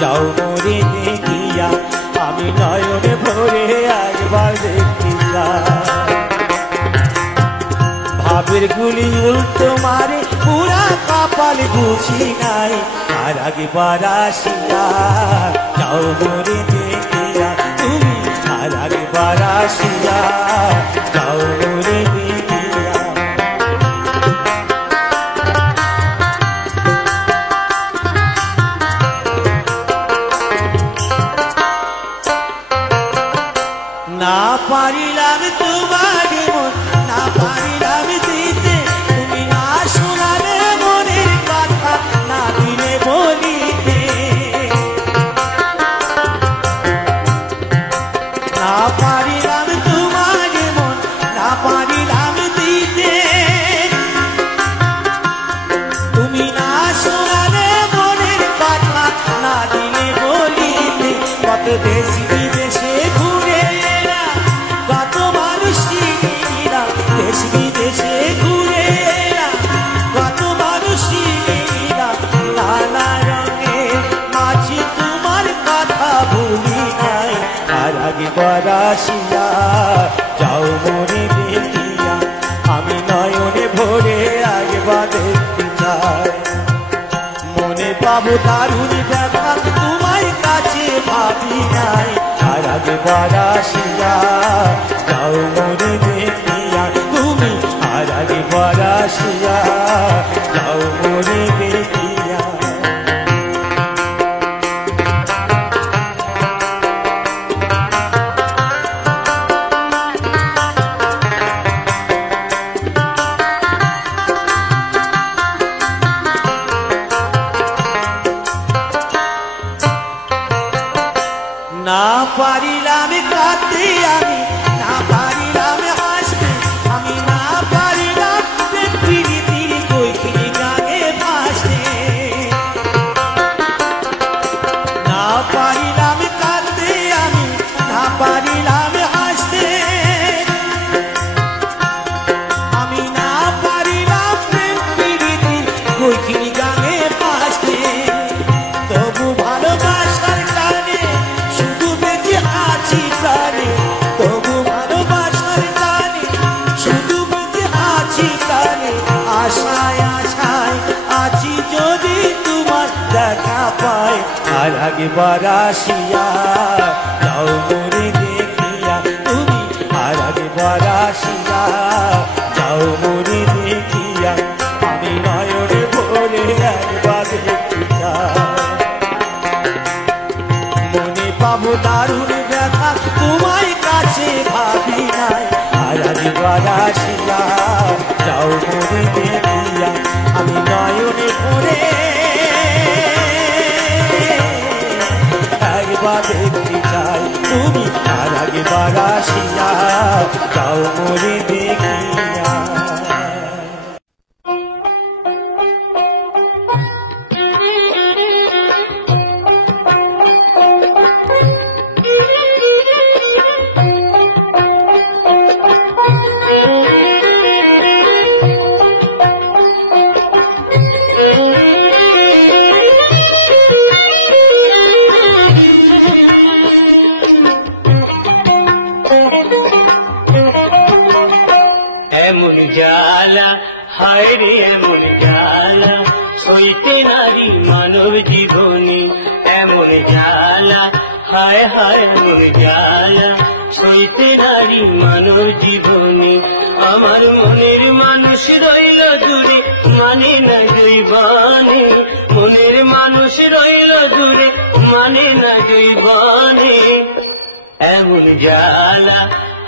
যাও মোরে দেখিয়া আমি নয়নে ভরে একবার দেখতে চাই। ভাবের গুলি উল্টো মারে পুরা কপাল বুঝি নাই আর একবার আসিয়া যাও মোরে দেখিয়া তুমি আর একবার আসিয়া যাও মোরে দেখিয়া। না পারিলাম তোমার মন না পারিলাম দিতে তুমি না শোনালে মনের কথা না দিলে বলিতে। না পারিলাম তোমার মন না পারিলাম দিতে তুমি না শোনালে মনের কথা না দিলে বলিতে। কত দেশ বিদেশে ঘুরে কত মানুষ চিনিনা দেশ বিদেশে ঘুরে কত মানুষ চিনিনা নানা রঙের মাঝি তোমার কথা ভুলি নাই আর একবার আসিয়া যাও মোরে দেখিয়া আমি নয়নে ভরে একবার দেখতে চাই। মনে পাবো দারুণ ব্যথা তোমার কাছে ভাবি নাই আর একবার আসিয়া যাও মোরে দেখিয়া তুমি আর একবার আসিয়া যাও মোরে দেখিয়া। না পারিলাম কাঁদতে আমি না পারিলাম হাসতে আমি না পারিলাম প্রীতির কৈখিনি গানে ভাসতে। না পারিলাম কাঁদতে আমি না পারিলাম হাসতে আমি না পারিলাম প্রীতির কৈখিনি গানে ভাসতে। তবু ভালোবাসার টানে শুধু বেঁচে আছি প্রাণে তবু ভালোবাসার টানে শুধু বেঁচে আছি প্রাণে আশায় আশায় আছি যদি তোমার দেখা পাই আর একবার আসিয়া যাও মোরে দেখিয়া তুমি আর একবার আসিয়া যাও মোরে দেখিয়া আমি নয়নে ভরে একবার দেখতে চাই। মনে পাবো দারুণ ব্যথা তোমার কাছে ভাবি নাই আর একবার আসিয়া যাও মোরে দেখিয়া আমি নয়নে ভরে একবার দেখতে চাই তুমি আর একবার আসিয়া যাও মোরে দেখিয়া। এমন জ্বালা হায় রে এমন জ্বালা সইতে নারী মানব জীবনী। এমন জ্বালা হায় হায় এমন জ্বালা সইতে নারী মানব জীবনী। আমার মনের মানুষ রইল দূরে মানে না জৈবানে মনের মানুষ রইল দূরে মানে না জৈবানে। এমন জ্বালা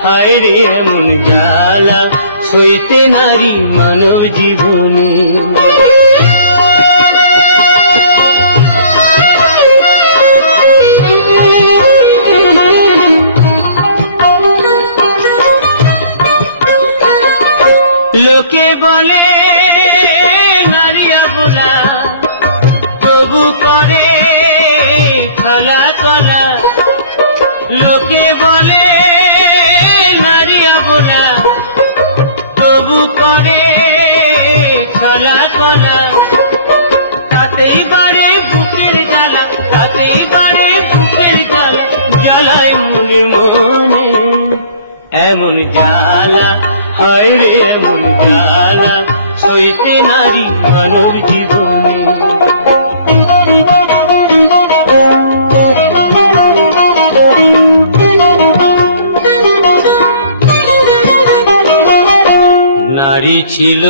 হায় রে এমন জ্বালা সইতে নারী মানব জীবনী। লোকে বলে নারিয়া বলা তবু করে কলা কলা। লোকে বলে নারিয়া বলা তবু করে কলা কলা। হায় রে এমন জ্বালা সইতে নারী মানব জীবনে। নারী ছিল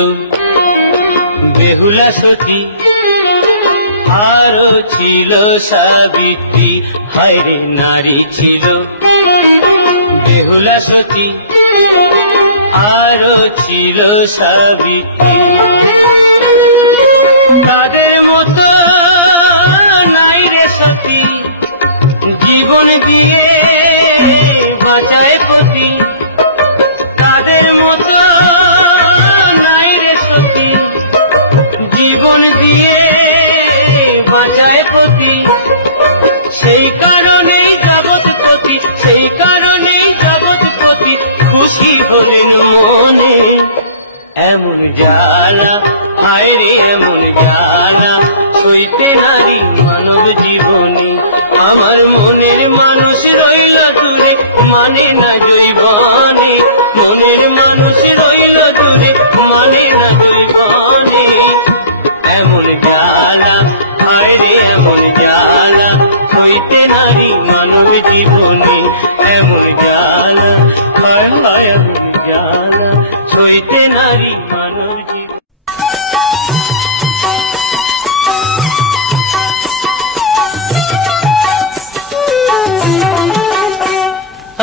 বেহুলা সতী, আরো ছিল সাবিত্রী। হায় রে নারী ছিল বেহুলা সতী, আরো ছিল সাবিত্রী। তাদের মতো নাই রে সতী, জীবন দিয়ে বাঁচায় পতি। তাদের মতো নাই রে সতী, জীবন দিয়ে বাঁচায় পতি। সেই কারণেই জগৎপতি, সেই কারণেই জগৎপতি খুশি হলেন মনে। এমন জ্বালা হায় রে এমন জ্বালা সইতে নারী মানব জীবনে। আমার মনের মানুষ রইল দূরে, মানে না জৈবনে। মনের মানুষ রইল দূরে, মানে না জৈবনে। এমন জ্বালা হায় রে এমন জ্বালা সইতে নারী মানব জীবনে। এমন জ্বালা হায় হায় এমন জ্বালা সইতে নারী মানব জীবনে।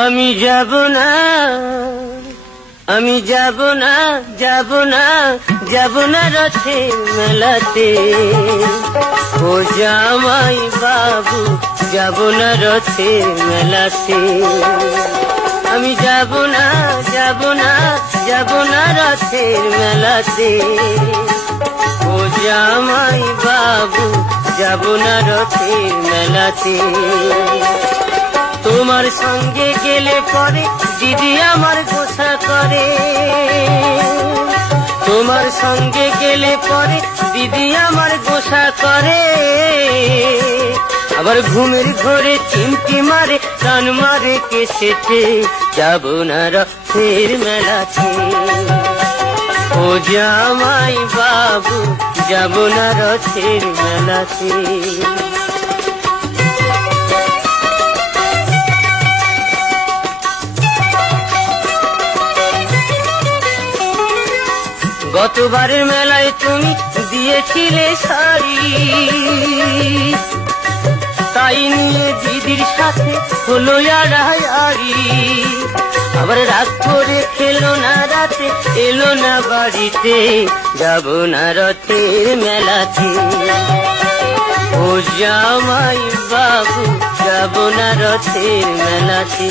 আমি যাব না, আমি যাব না, যাব না, যাব না রথের মেলাতে। ও জামাই বাবু যাব না রথের মেলাতে। আমি যাব না, যাব না, যাব না রথের মেলাতে। ও জামাই বাবু যাব না রথের মেলাতে। তোমার সঙ্গে গেলে পরে দিদি আমার গোসা করে। তোমার সঙ্গে গেলে পরে দিদি আমার গোসা করে। আবার ঘুমের ঘরে চিমটি মারে, টান মারে কেসেতে। যাব না রথের মেলাতে। ও জামাই বাবু যাব না রথের মেলাতে। গতবারের মেলায় তুমি দিয়েছিলে শাড়ি, তাই নিয়ে দিদির সাথে হলো আড়াআড়ি। আবার রাগ করে খেলো না রাতে, এলো না বাড়িতে। যাব না রথের মেলাতে। ও জামাই বাবু যাব না রথের মেলাতে।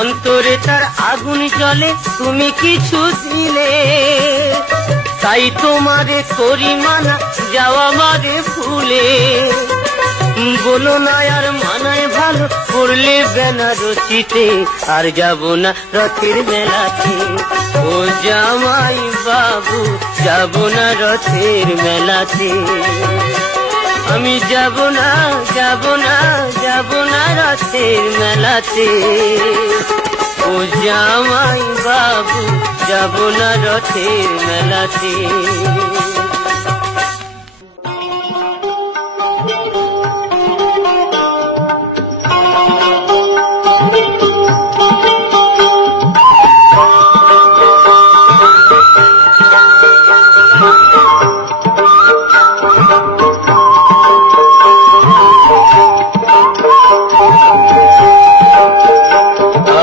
অন্তরে তার আগুন জ্বলে, তুমি কিছু দিলে। তাই তোমারে করি মানা, যাওয়া মারে ফুলে। বলো না আর মানায় ভালো, পড়লে বেনারসিতে। আর যাব না রথের মেলাতে। ও জামাই বাবু যাব না রথের মেলাতে। আমি যাব না, যাব না, যাব না রথের মেলাতে। ও জামাই বাবু যাব না রথের মেলাতে।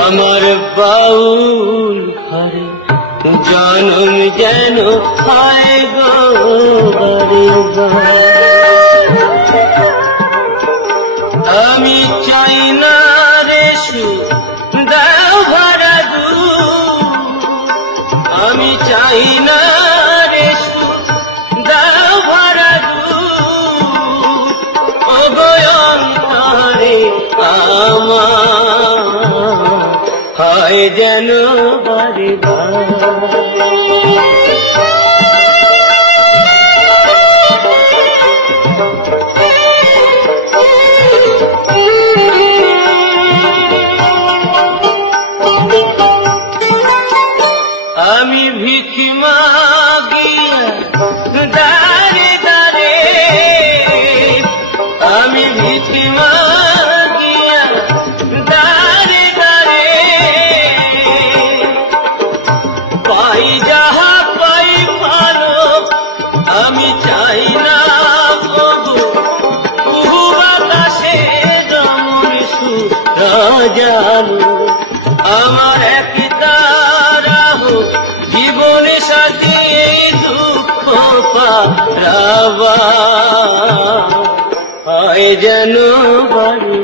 আমার বাউল ঘরে জনম যেন হয় গো বারে বারে। আমি চাই না রে সুদাভরা দুধ, আমি চাই না রে সুদাভরা দুধ। অন্তরে আমার হয় যেন বারে বারে। চিঠি মাগিয়া দারে দারে পাই যাহা পাই ভালো আমি চাই না প্রভু কুহু বাতাসে যেমন জানো আমার এক তারাহ জীবনে সাথী এই দুঃখ পারাবা হয় যেন বাড়ি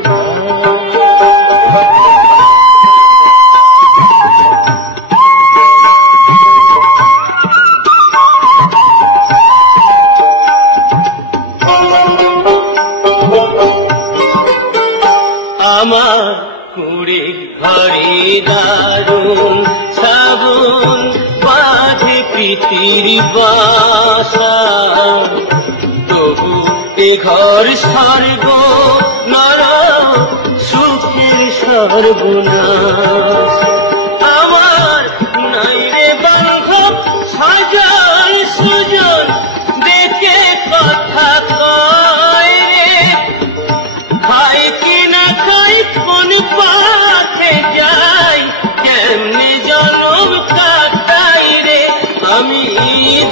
আমার কুড়ে ঘরে দারুণ শ্রাবণ বাঁধে প্রীতির বাসা তবু এ ঘর সর্ব নর সুখের সর্বনাশ আমার নাই রে বান্ধব সাজার সুজন দেখে কথা কয় রে খাই কি না খাই কোন পাথে যাই কেমনে জনম কাটাই রে আমি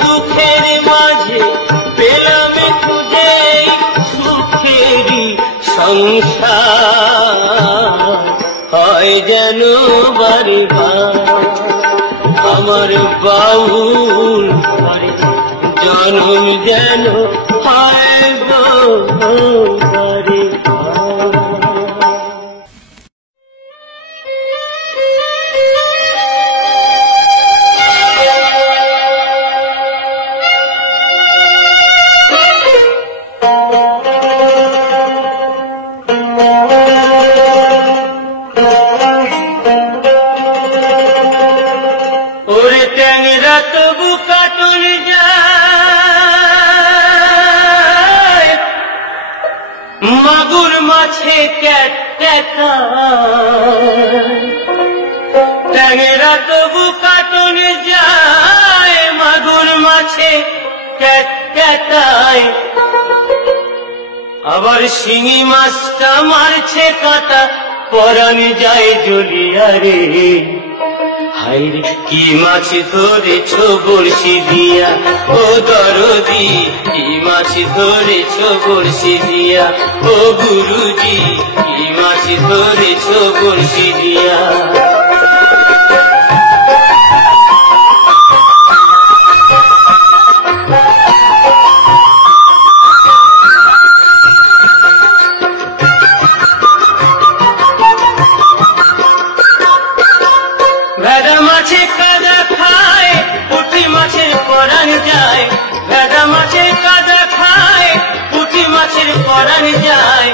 দুঃখের মাঝে পেলাম খুঁজে সুখেরই সংসার হয় যেন বাড়ি আমার বাউল জনম যেন হয় বাড়ি মাগুর মাছে ট্যাংরা তবু কাটনে যায় মাগুর মাছে ক্যাটায় আবার শিঙি মাছটা মারছে কাটা পরানে যায় জ্বলিয়া রে হাইরে কি মাছ ধরেছ বড়শি দিয়া ও দরদি কি মাছ ধরেছ বড়শি দিয়া ও গুরুজি কি মাছ ধরেছ বড়শি দিয়া ভেড়া মাছে কাদা খায় পুঁটি মাছের পরাণ যায় ভেড়া মাছের কাদা খায় পুঁটি মাছের পরাণ যায়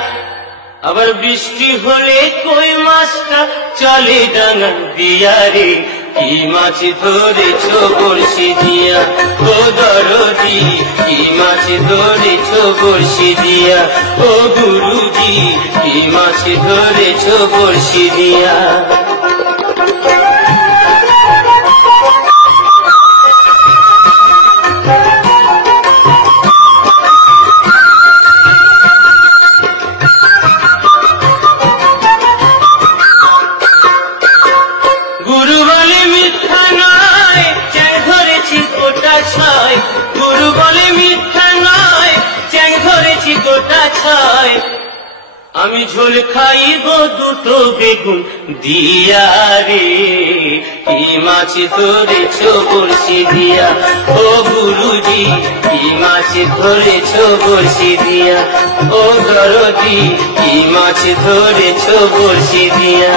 আবার বৃষ্টি হলে কই মাছটা চলে ডানা দিয়া রে কি মাছ ধরেছ বড়শি দিয়া ও দরদি কি মাছ ধরেছ বড়শি দিয়া ও গুরুজি কি মাছ ধরেছ বড়শি দিয়া গুরু বলে মিথ্যা নয় চ্যাং ধরেছি গোটা ছায় আমি ঝোল খাইব দুটো বেগুন দিয়া রে কি মাছ ধরেছ বড়শি দিয়া ও গুরুজি কি মাছ ধরেছ বড়শি দিয়া ও দরদি কি মাছ ধরেছ বড়শি দিয়া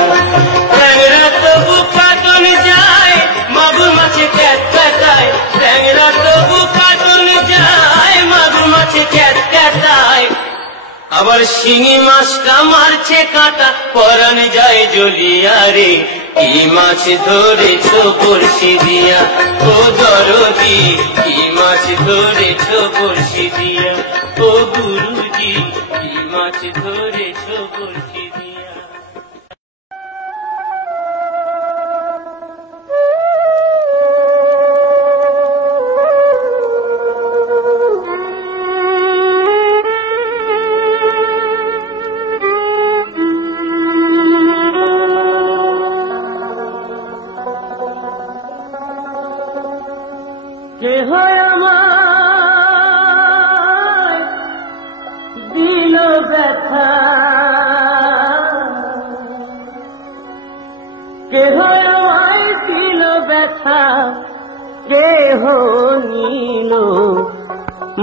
ট্যাংরা তবু কাটন যায় মাগুর মাছে ক্যাটায় ট্যাংরা তবু কাটন যায় মাগুর মাছে ক্যাটায় আবার শিঙি মাছটা মারছে কাটা পরাণ যায় জ্বলিয়া রে কি মাছ ধরেছ বড়শি দিয়া ও দরদি কি মাছ ধরেছ বড়শি দিয়া ও গুরুজি কি মাছ ধরেছ বড়শি দিয়া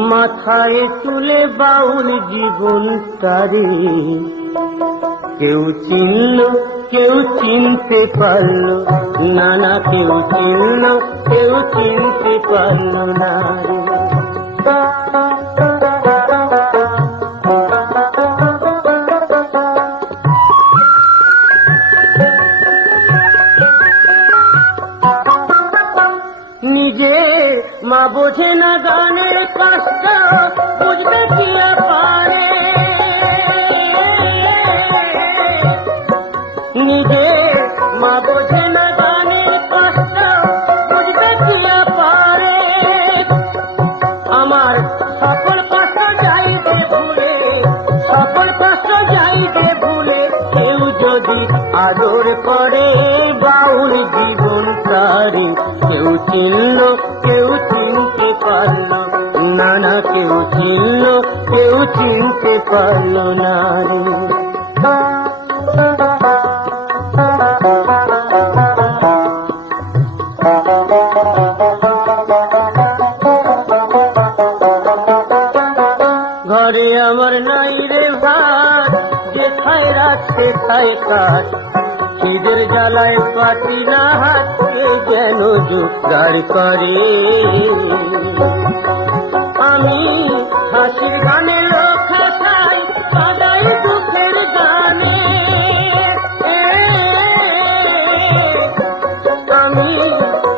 মাথায় তুলে বাউল জীবন তারে কেউ চিনল কেউ চিনতে পারল না, না কেউ চিনল কেউ চিনতে পারল না রে। নিজে মা বোঝে না গানের কষ্ট, বুঝবে কি পারে। নিজে মা বোঝে না গানের কষ্ট, বুঝবে কি পারে। আমার সকল কষ্ট যাইবে ভুলে, সকল কষ্ট যাইবে ভুলে, কেউ যদি আদর করে বাউল জীবন তারে কেউ চিনল কেউ চিনতে পারল না, না কেউ চিনল কেউ চিনতে পারল না রে। ঘরে আমার নাই রে ভাত, যে খায় রাত সে খায় কাঠ, খিদের জ্বালায় পাটি না হাতে যেন জোগাড় করে। আমি হাসির গানে লোক হাসাই, কাদাই দুঃখের গানে। আমি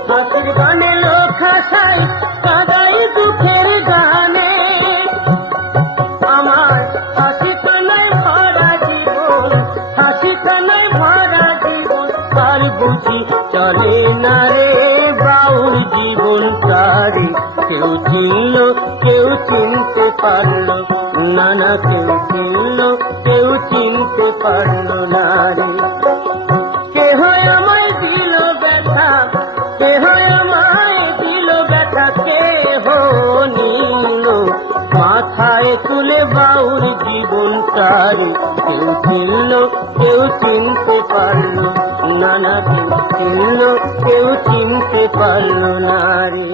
হাসির গানে লোক হাসাই, কাদাই দুঃখের গানে। আমার হাসি কানায় ভরা জীবন, হাসি কানায় ভরা জীবন, তার বুঝি চলে না রে বাউল জীবন তারে কেউ চিনল কেউ চিনতে পারল না, না কেউ চিনল কেউ চিনতে পারল না রে। কেহ আমায় দিল ব্যথা, কেহ আমায় দিল ব্যথা, কেহ নিল মাথায় তুলে বাউল জীবন তারে কেউ চিনল কেউ চিনতে পারল না, না কেউ চিনল কেউ চিনতে পারল না রে।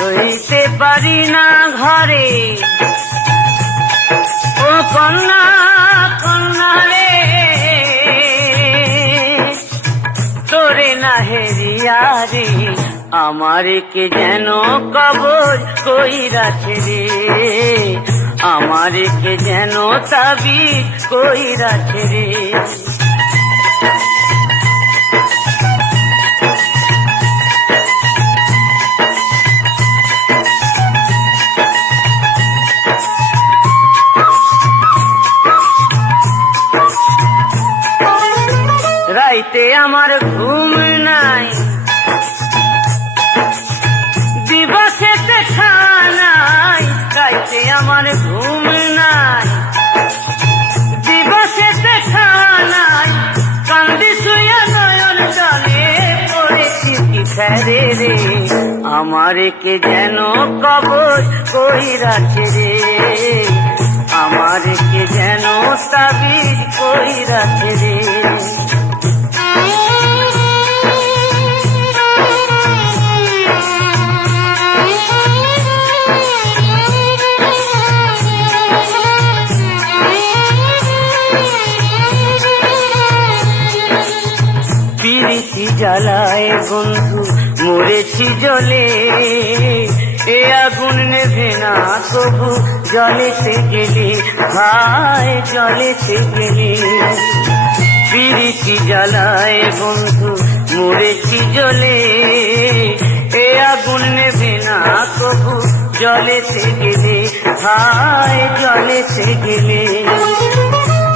রইতে পারি না ঘরে ও কন্যা কন্যা রে, তোরে না হেরিয়া রে আমারে কে যেন কবজ কইরাছে রে, আমারে কে যেন তাবিজ কইরাছে রে। রাইতে আমার ঘুম নাই, দিবসেতে খানাই, রাইতে আমার ঘুম নাই, দিবসেতে খানাই, কান্দি শুয়া নয়ন জলে পড়েছি কি ফেরে রে, আমারে কে যেন কবজ কইরাছে রে, আমারে কে যেন তাবিজ কইরাছে রে। পিরিতি জ্বালায় বন্ধু মরেছি জলে, এ আগুন নেভে না তবু জলেতে গেলে, ভাই জলেতে গেলে। পিরিতি জ্বালায় বন্ধু মরেছি জলে, এ আগুন নেভে না তবু জলেতে গেলে, ভাই জলেতে গেলে।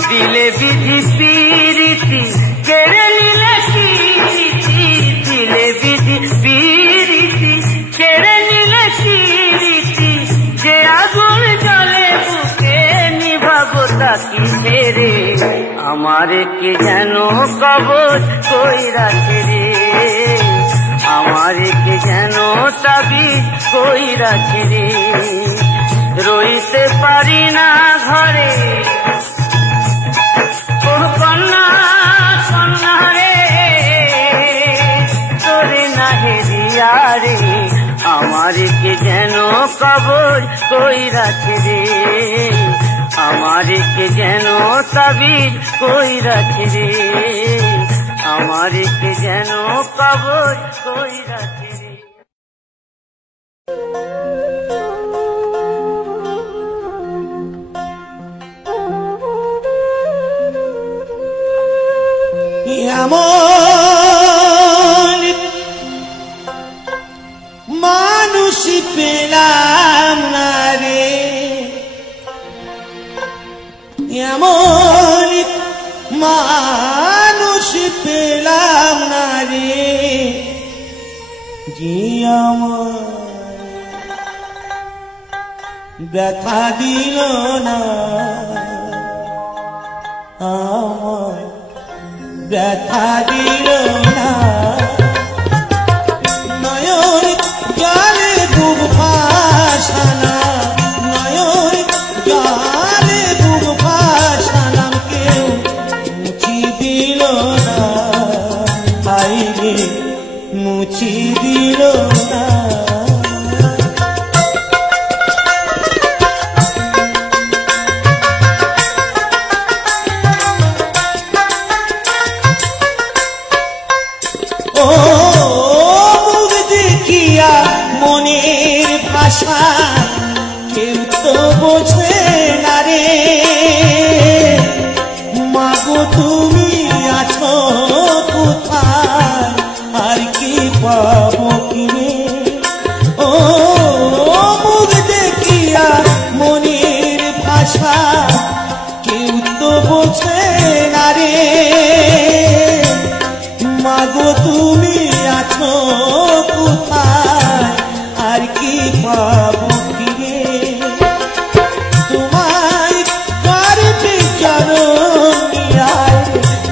দিলে বিধি পিরিতি কেড়ে নিলে কিরিতি, দিলে বিধি পিরিতি কেড়ে নিলে কিরিতি, যে আগুন জলে বুকে নিভাবো তাকি রে, আমারে কে যেন কবজ কইরাছে রে, আমারকে যেন তাবিজ কইরাছে রে, রইতে পারি না ঘরে। ও কন্যা কন্যা রে, তোরে না হেরিয়া রে, আমারকে যেন কবর কইরাছে রে, আমারকে যেন তাবিজ কইরাছে রে, আমারকে যেন কবর কইরাছে রে। এমন মানুষ পেলাম না রে, এমন মানুষ পেলাম না রে, যে আমার ব্যথা দিল না, আমার ব্যথা দিল না। নয়ন জলে বুক ভাসানা, নয়ন জলে বুক ভাসানাম, কেউ মুছি দিল না, আইরে মুছি দিল না। মনের ভাষা কেউ তো বোঝে না রে, মাগো তুমি আছো কোথায়, আর কি পাবো কিনে। ও মুখ দেখিয়া মনের ভাষা কেউ তো বোঝে না রে, মাগো তুমি আছো কোথায়, আর কি পাবো কিরে। তোমায় করবে জনম নিয়ায়,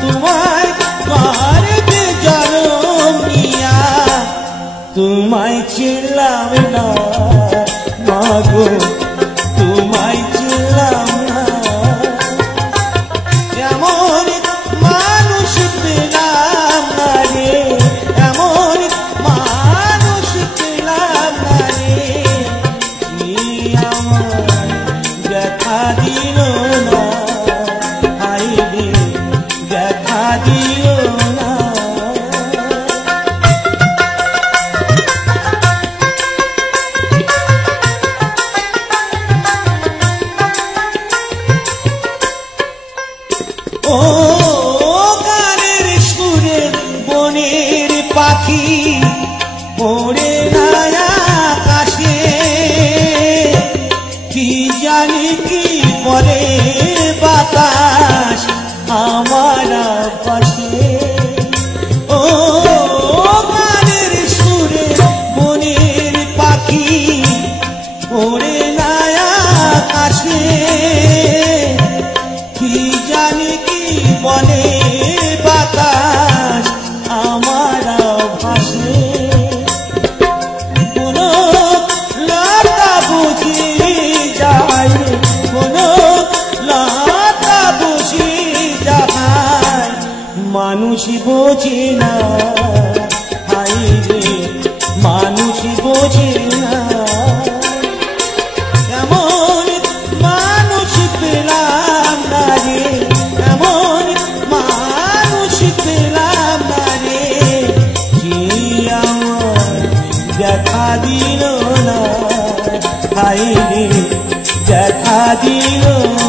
তোমায় করবে জনম নিয়া, তোমায় চিনলাম না মাগো, তোমায় চিনলাম না। এমন মানুষ পেলাম না রে, এমন মানুষ পেলাম না রে, কি আমার ব্যথা দিল না, আইরে ব্যথা দিল না। ও গানের সুরে বনের পাখি ওড়ে না আকাশে, কি জানি কি বলে বাতাস আমার পাশে। ও গানের সুরে বনের পাখি ওড়ে না আকাশে, কি জানি কি বলে বাতাস আমার ভাসে। কোন লতা বুঝি যায়, কোন লতা বুঝি যায়, মানুষ বোঝে না, হাই রে মানুষ বোঝে না। এমন মানুষ পেলাম না রে, এমন মানুষ পেলাম না রে, যে আমার ব্যথা দিল না, হাই রে ব্যথা দিল না।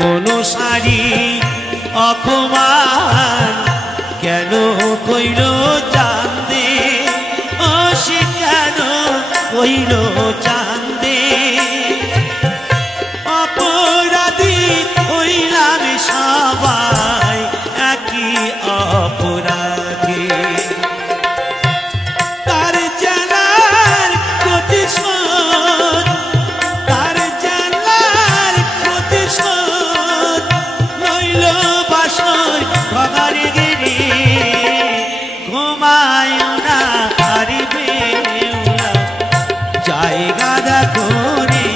মনসারি অপমান কেন কইল চাঁদে, ও সে কেন কইল চাঁদে। অপরাধী হইলাম সবাই একই অপরাধী, তার জানার প্রতিশোধ, তার জানার প্রতিশোধ লইল বাসর ভগার গিরি। ঘুমায় না হারিবে জায়গা দেখো রে।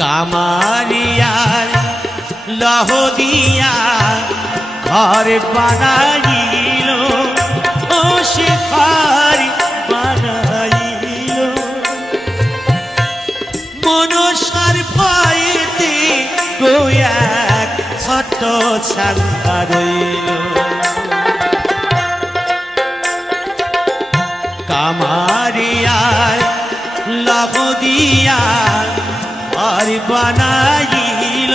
কামারিয়ার লহ দিয়া ঘর বানাইল, ও সে ঘর বানাইল। মনসার ভয়েতে গোয়াক ছোট ছাঙ্গা রইল। কামারিয়ার লহ দিয়া ঘর বানাইল,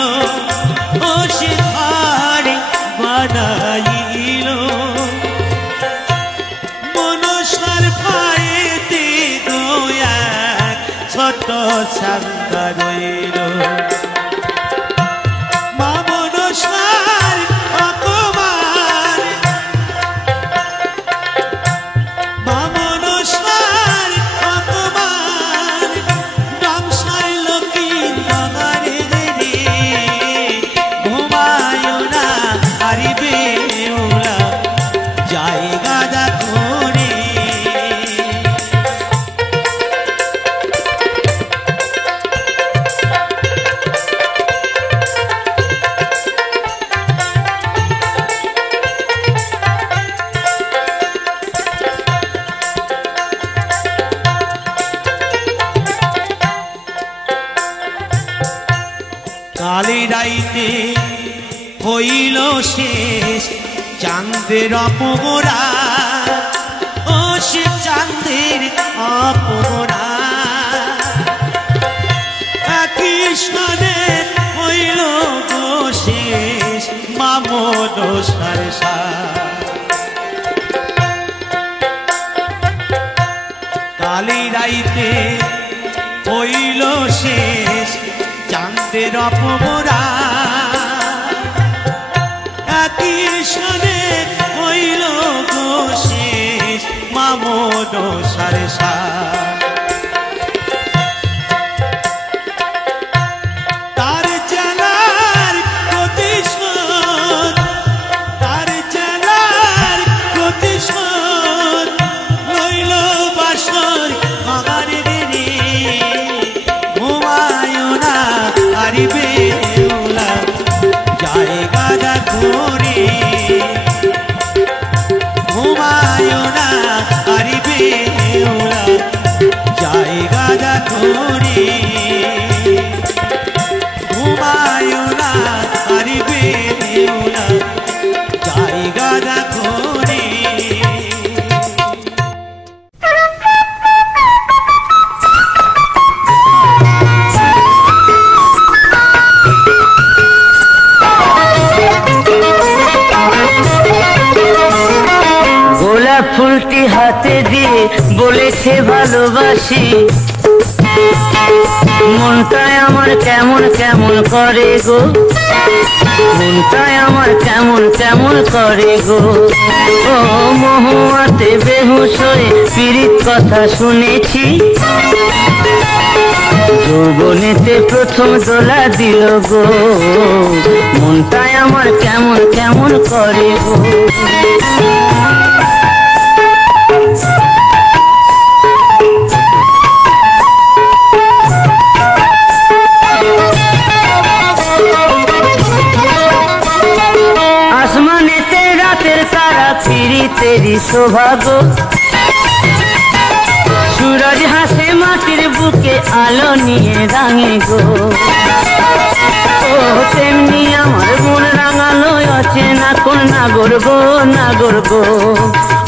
ও সে ঘর বানাইল। মনসার ভয়েতে গোয়াক ছোট ছাঙ্গা রইল। মা মনসার অপমান, মা মনসার অপমান সংসার লোকে নগরে রে। ঘুমায় না হারিবে ওরা জায়গা দেখো রে। কালি রাইতে হইল শেষ চাঁদের অপরা, ও সে চাঁদের অপরা। কৃষ্ণনে হইল গো শেষ মা মনসার সাথ। কালি রাইতে হইল শেষ চাঁদের অপরা, কৃষ্ণনে হইল গো শেষ মা মনসার সাথ। তার জানার প্রতিশোধ, তার জানার প্রতিশোধ লইল বাসর ভগার গিরি। ঘুমায় না হারিবে ওলা জায়গা দেখো রে। ঘুমায় না হারিবে ওলা জায়গা দেখো রে। ঘুমায় না হারিবে ওলা জায়গা দেখো রে। গোলাপ ফুলটি হাতে দিয়ে বলেছে ভালোবাসি, মনটায় আমার কেমন কেমন করে গো, মনটায় আমার কেমন কেমন করে গো। ও মহুয়াতে বেহুশ হয়ে পীড়িত কথা শুনেছি, যৌবনেতে প্রথম দোলা দিল গো, মনটায় আমার কেমন কেমন করে গো। আসমানেতে রাতের তারা ফিরি তেরি সৌভাগ্য सूरज हासे माटिर बुके आलो निये रांगे गो ओ तेमनी आमार मन रांगालो अचेना कोन नागर गो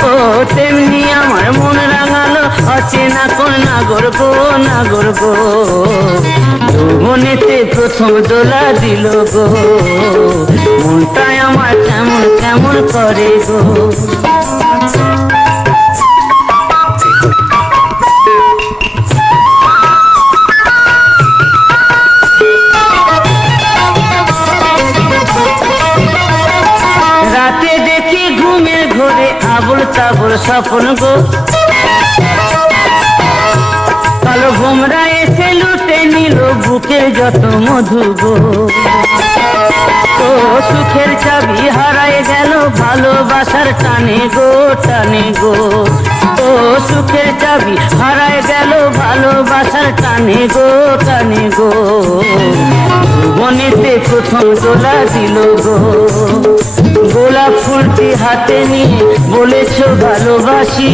ओ तेमनी आमार मन रांगालो अचेना कोन नागर गो যৌবনেতে প্রথম দোলা দিল গো মনটা আমার কেমন কেমন করে গো রাতে দেখি ঘুমের ঘোরে আবল তাবল স্বপ্ন গো কালো ভোমরা এসে লুটে নিল বুকের যত মধু গো ও সুখের চাবি হারায় গেল ভালোবাসার টানে গো ও সুখের চাবি হারায় গেল ভালোবাসার টানে গো বনেতে প্রথম দোলা দিল গো গোলাপ ফুলটি হাতে নিয়ে বলেছো ভালোবাসি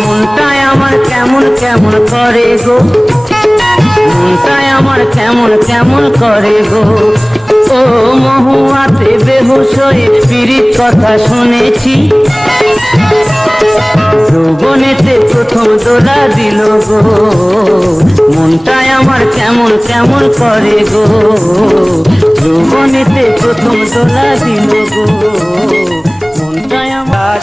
মনটায় আমার কেমন কেমন করে গো মনটায় আমার কেমন কেমন করে গো ও মহুয়াতে বেহুশ হয়ে পীড়িত কথা শুনেছি যৌবনেতে প্রথম দোলা দিল গো মনটায় আমার কেমন কেমন করে গো যৌবনেতে প্রথম দোলা দিল গো মনটায় আমার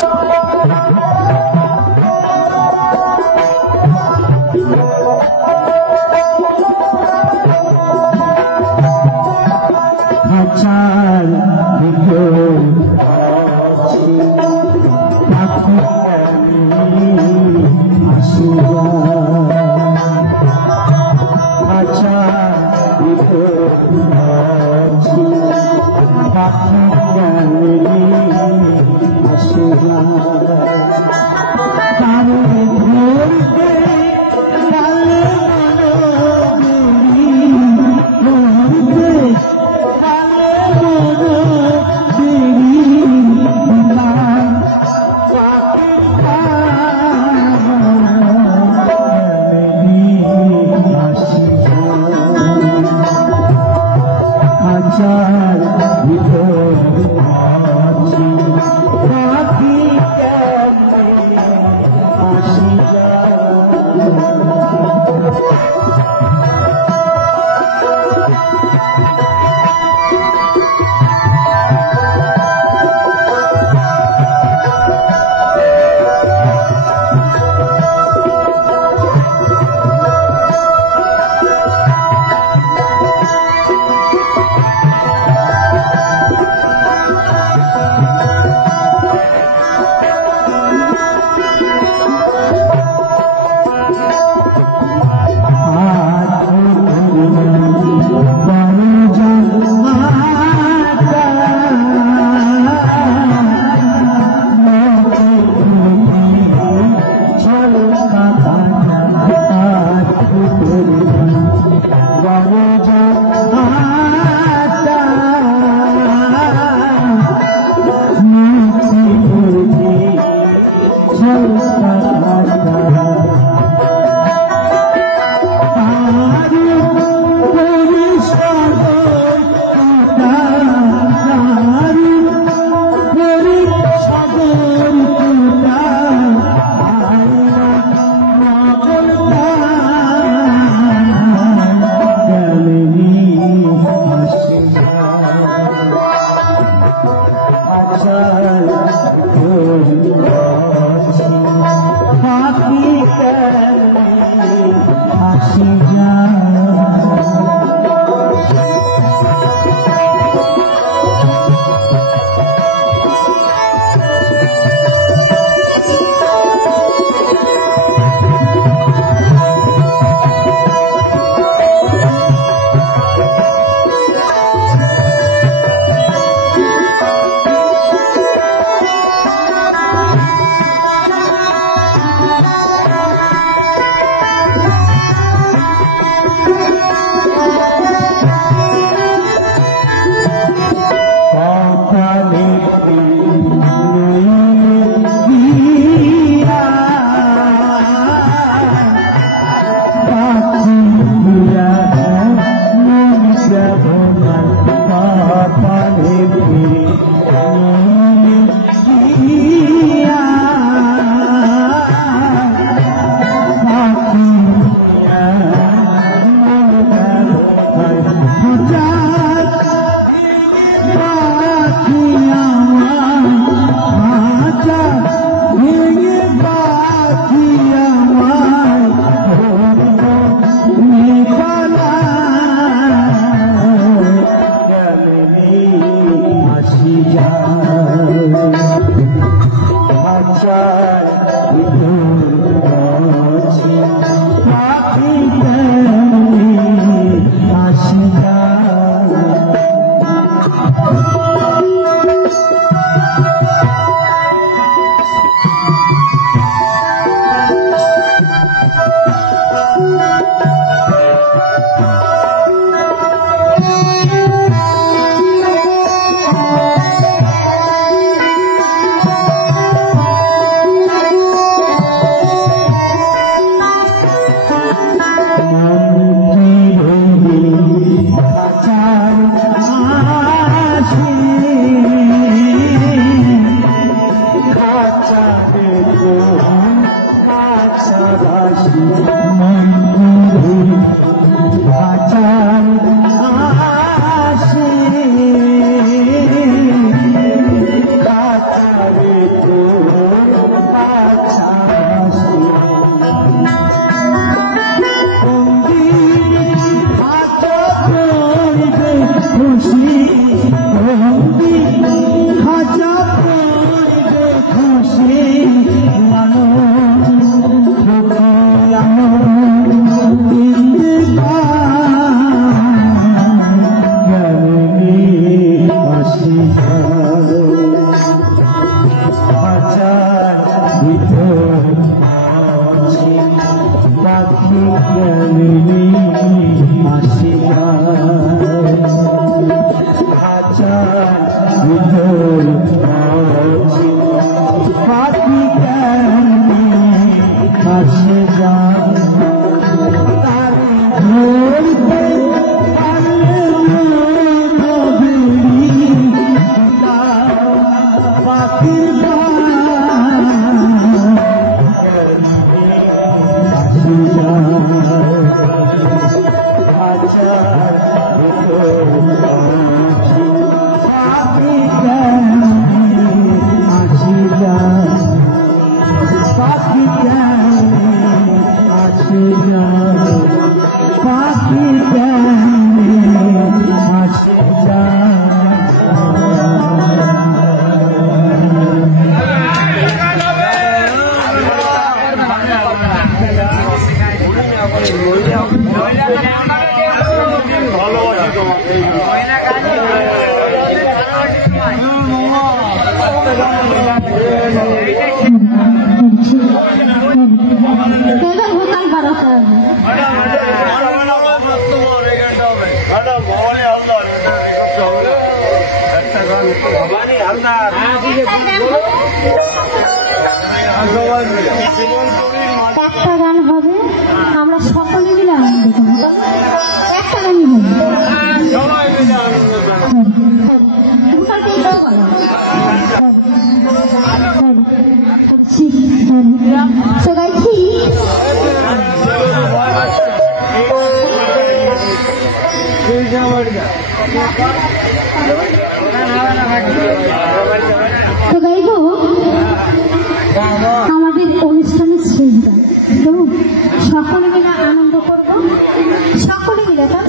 আসি যায় খাঁচার পাখি আসি যায় একটা গান হবে, আমরা সকলে মিলে আনন্দ করবো। একটা গানই হবে। সবাই তো গাইব আমাদের অনুষ্ঠানের শেষ গান। তো সকলে মিলে আনন্দ করবো, সকলে মিলে। তো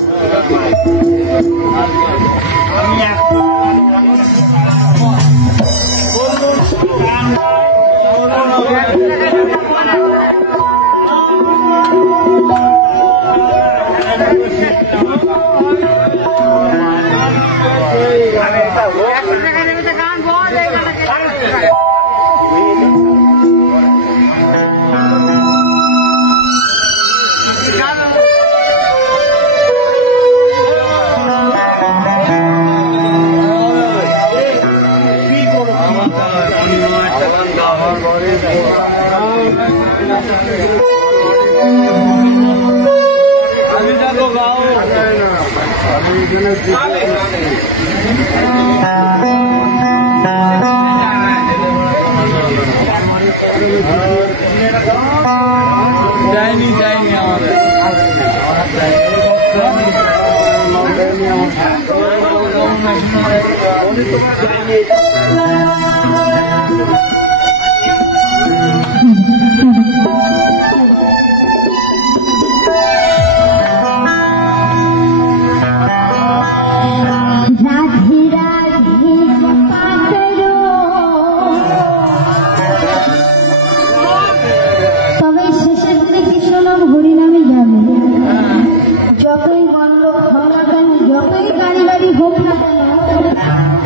রাধে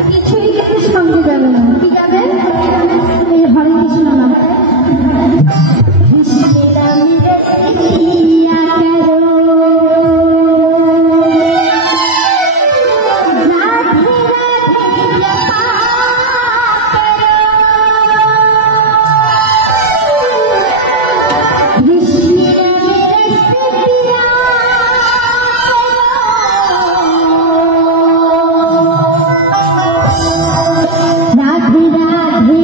কিছুই কিন্তু সঙ্গে যাবে না, কি যাবে? এই হরে কৃষ্ণ নাম। राधे राधे